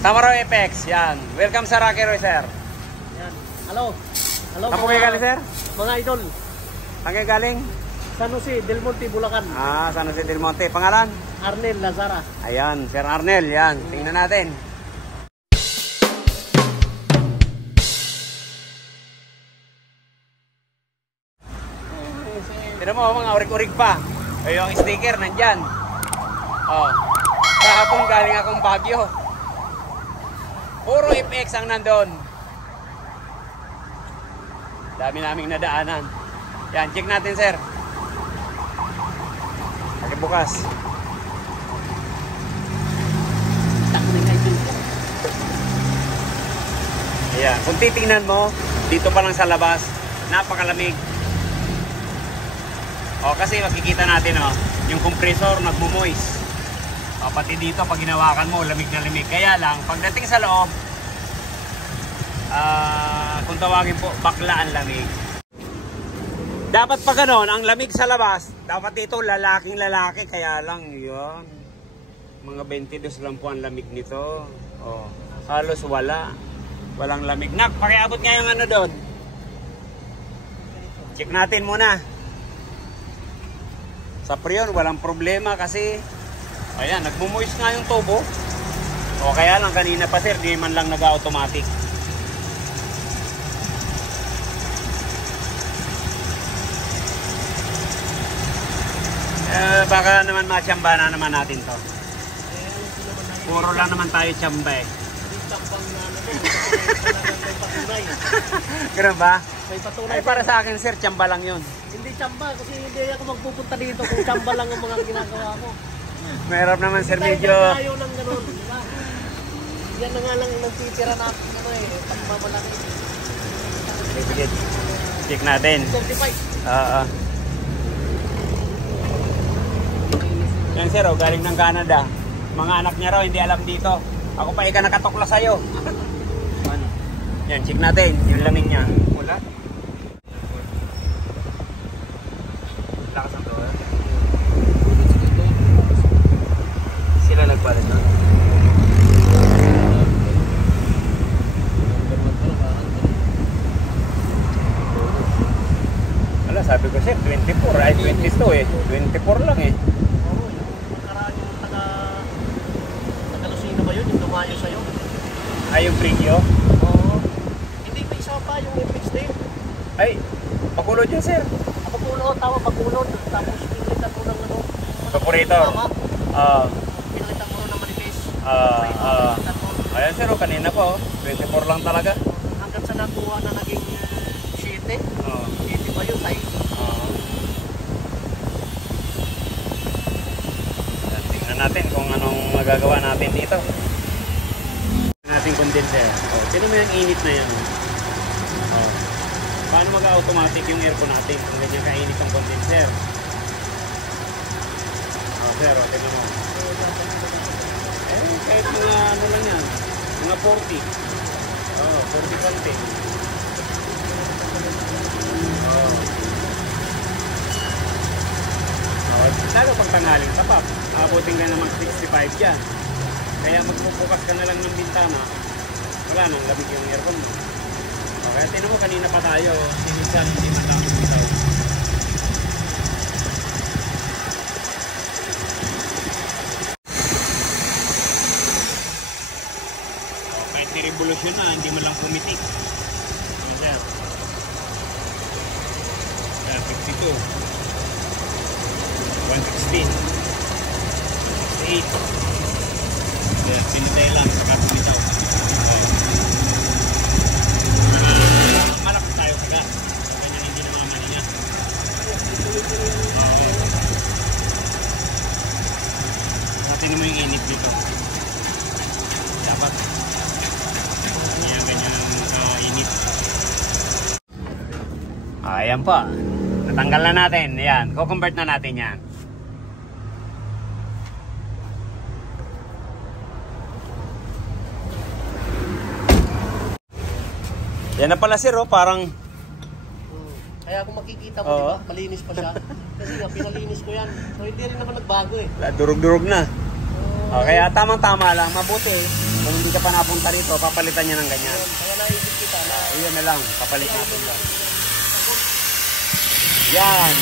Tamaraw Apex, yan. Welcome sa Rocky Roy, sir. Yan. Hello. Hello. Saan po kayo galing, sir? Mga idol. Saan kayo galing? San Jose, Del Monte, Bulacan. San Jose Del Monte. Pangalan? Arnel Lazara. Ayan, Sir Arnel. Yan. Tingnan natin. Tignan mo, mga urig-urig pa. Ay, yung sticker nandyan. Oh. Kahapon galing akong Baguio. Puro FX ang nandun. Dami naming nadaanan. Yan, check natin, sir. Bukas. Ayan, kung titingnan mo, dito pa lang sa labas, napakalamig. O, kasi makikita natin, yung compressor nagmo-moist. O, pati dito, pag ginawakan mo, lamig na lamig. Kaya lang, pagdating sa loob, kung tawagin po, bakla ang lamig. Dapat pa ganon, ang lamig sa labas, dapat dito lalaking lalaki, kaya lang yun. Mga 22 lang po ang lamig nito. Oh, halos walang lamig. Nak, pakiabot nga yung ano doon. Check natin muna. Sa Prion, walang problema kasi, ayan, nagmumoist nga yung tubo. O kaya lang kanina pa, sir, di man lang nag-automatic. Baka naman matsamba na naman natin to. Puro lang naman tayo tsamba eh. Ganun ba? May patunay. Ay, para sa akin, sir, tsamba lang yun. Hindi tsamba kasi hindi ako magpupunta dito kung tsamba lang ang mga ginagawa mo. Mahirap naman, sir, medyo. Tayo ng ganun, di ba? Yan na nga lang nagtitira natin pagmamalaki. Sige, check natin. 35. Yan, sir, galing ng Canada. Mga anak niya raw, hindi alam dito. Ako pa ika nakatukla sa'yo. Ano? Yan, check natin yung lamig niya. Wala. Lakas ang doon. Sila nagpalit na. Wala, sabi ko, sir, 24. Ay, 22 eh. 24 lang eh. Lumayo sa'yo. Ay, yung Prigyo? Oo. Hindi, may isa pa yung FX din. Ay, pakulod yun, sir. Pakulod, tama, pakulod. Tapos pinilitan mo ng ano. Evaporator. Pinilitan mo ng manipis. Ayan, sir, kanina po. 24 lang talaga. Hanggang sa nakuha na naging 7. 7 ba yun, tayo? Tingnan natin kung anong magagawa natin dito. Nating condenser. Sino mo yung init na yan? Paano mag-automatic yung aircon natin kung ganyan kainit ang condenser? Sir, tingnan mo. Kahit mga ano lang yan. Mga 40. 40 something. Lalo pag tanghaling sapat. Abutin ka naman 65 dyan. Kaya magbubukas ka na lang ng bintana, wala nang lamig yung aircon mo. Kaya tinan mo, kanina pa tayo, sinisan, hindi man lang bitaw. Kahit ni-revolution na, hindi man lang pumitik. Kaya 52, 116, 8. Pinitay lang sa kapitaw. Malapit tayo kaga. Kanya hindi na mamaniya. Natin mo yung init dito. Dapat. Ganyan init. Ayan pa. Natanggal na natin. Ayan. Ko-convert na natin yan. Yan na pala, sir, parang Kaya kung makikita mo, diba, malinis pa siya. Kasi nga, pinalinis ko yan. So, hindi rin naman nagbago eh. Durug-durug na. Kaya tamang-tama lang, mabuti. Kung hindi ka pa napunta rito, papalitan niya ng ganyan. Kaya naisip kita na Ayun na lang, papalit natin lang. Yan.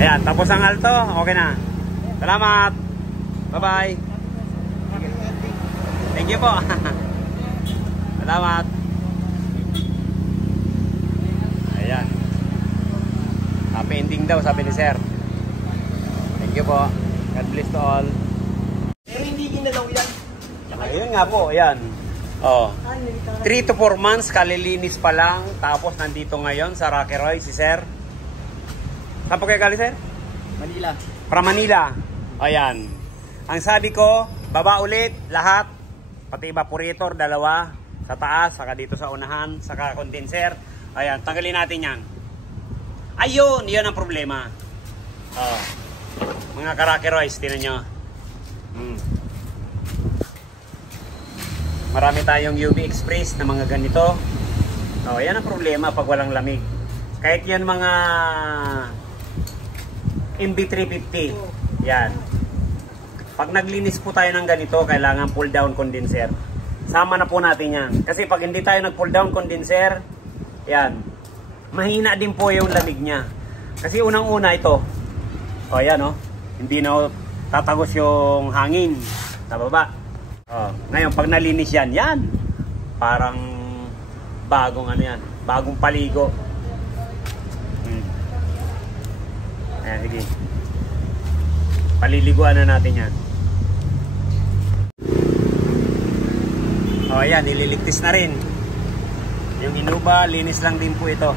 Ayan, tapos ang alto. Okay na. Salamat. Bye-bye. Thank you po. Salamat. Ayan. Happy ending daw, sabi ni sir. Thank you po. God bless to all. pero hindi ginalaw yan. Ayun nga po, ayan. Oh. 3 to 4 months, kalilinis pa lang. Tapos nandito ngayon sa Rocky Roy, si sir. Saan po kayo galing, sir? Manila. From Manila. Ayan. Ang sabi ko, baba ulit, lahat. Pati evaporator, dalawa. Sa taas, saka dito sa unahan, saka condenser. Ayan, tanggalin natin yan. Ayun, yun ang problema. Oh. Mga ka-Rocky Royce, tinan nyo. Marami tayong UV Express na mga ganito. Oh, yan ang problema pag walang lamig. Kahit yan mga MB350. Yan. Pag naglinis po tayo ng ganito, kailangan pull down condenser. Sama na po natin yan. Kasi pag hindi tayo nag pull down condenser, yan, mahina din po yung lamig niya. Kasi unang-una ito. O yan o. Hindi na tatagos yung hangin sa baba. O, ngayon pag nalinis yan, yan. Parang bagong ano yan. Bagong paligo. Ayan, sige. Paliliguan na natin yan. O, ayan, nililigtis na rin. Yung inuba, linis lang din po ito.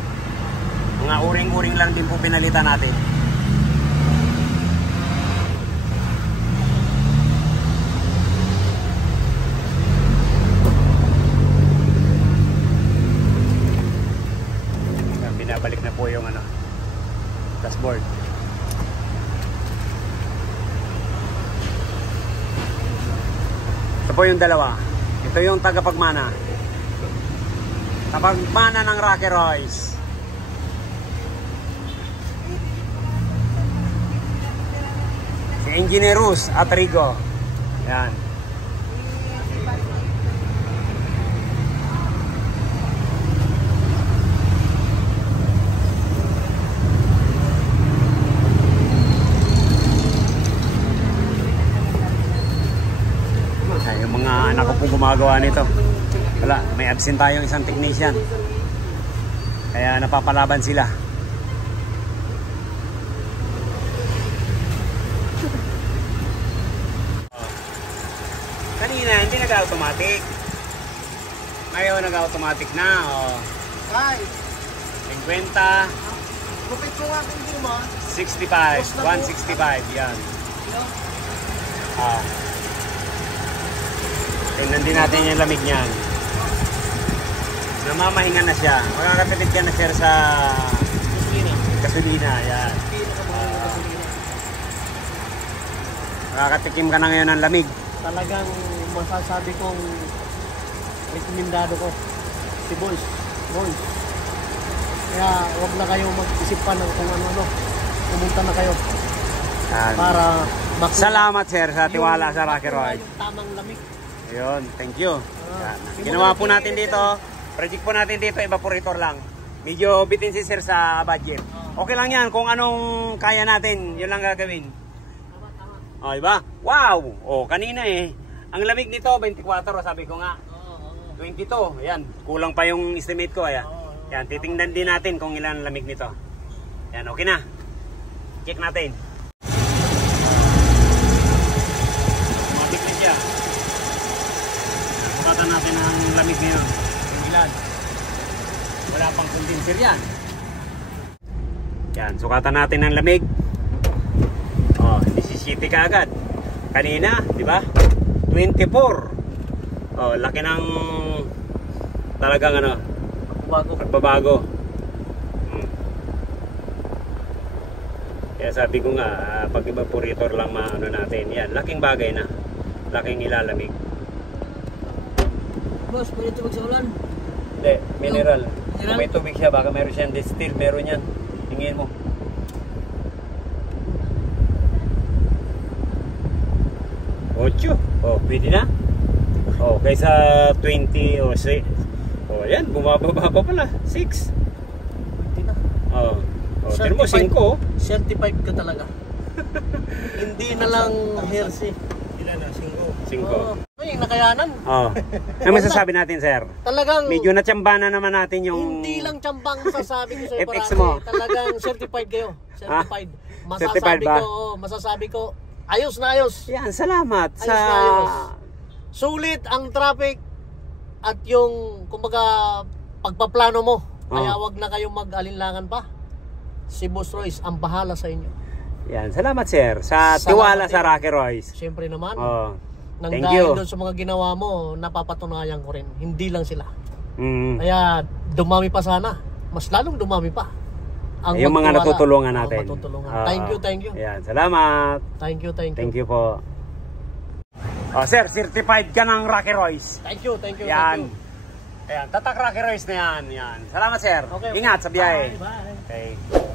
Mga uring-uring lang din po pinalitan natin. Ayan, binabalik na po yung ano, dashboard. Ito po yung dalawa. Ito yung tagapagmana. Tagapagmana ng Rocky Royce. Si Engineer Rus at Rigo. Yan. Yung mga anak ko po gumagawa nito. Wala, may absent tayong isang technician. Kaya napapalaban sila. Kanina hindi nag-automatic. Ngayon nag-automatic na. Oh. Ay, 50, lupit ko nga kung guma. 65, 165. Yan. Tingnan din natin yung lamig niyan. Namamahinga na siya. Makakatipid ka na sir sa gasolina. Yan. Makakatikim ka na ngayon ng lamig. Talagang masasabi kong rekomendado ko si Boys. Kaya wag na kayo mag-isip pa ng kung ano-ano. Pumunta na kayo para salamat sir sa tiwala sa Rocky Roy. Yung tamang lamig. Ayun, thank you. Ginawa po natin dito, project po natin dito, evaporator lang. Medyo bitin si sir sa budget. Okay lang yan, kung anong kaya natin, yun lang gagawin. O, diba? Wow! O, kanina ang lamig nito, 24, sabi ko nga. 22, ayan, kulang pa yung estimate ko. Ayan, titingnan din natin kung ilan ang lamig nito. Ayan, okay na. Check natin. Matik na siya. Sukatan natin ang lamig ngayon. Yung ilan. Wala pang condenser yan. Yan, sukatan natin ang lamig. Oh, 17 ka agad. Kanina, di ba? 24. Oh, laki ng talagang ano, pagbabago. Kaya sabi ko nga, pag evaporator lang maano natin. Yan, laking bagay na. Laking ilalamig. Boss, pwede tubig sa ulan? Hindi, mineral. Kung may tubig siya, baka meron siyang distill, meron yan. Tingin mo. Ocho. Oh, pwede na. Oh, kaysa 20 o 6. Oh, yan, bumababa pa pala. 6. Pwede na. Oh. Oh, tignan mo 5 oh. Certified ka talaga. Hindi na lang healthy. Ilan na? 5. 5. Oh, ay, nakayanan. Oh. Ano masasabi natin, sir? Talagang Medyo natsamba na naman natin yung... hindi lang tsambang sasabi ko sa FX parati. mo. Talagang certified kayo. Certified. Certified Masasabi ba? ko, masasabi ko, ayos na ayos. Yan, salamat Ayos sa... na ayos. Sulit ang traffic at yung, kumbaga, pagpaplano mo. Kaya wag na kayong mag-alinlangan pa. Si Boss Royce, ang bahala sa inyo. Yan, salamat sir sa Salamat tiwala din. sa Rocky Royce. Siyempre naman. Oh. Nang Thank dahil you. doon sa mga ginawa mo, napapatunayan ko rin. Hindi lang sila. Mm. Kaya dumami pa sana. Mas lalong dumami pa. Ang Yung mga magtiwala. natutulungan Oo, natin. matutulungan. Ah, Thank you, thank you. Yan, salamat. Thank you, thank you. Thank you po. Oh, sir, certified ka ng Rocky Royce. Thank you, thank you. Yan. Thank you. Ayan, tatak Rocky Royce na yan. Yan. Salamat sir. Okay. Ingat sa biyahe. Bye, bye. Okay.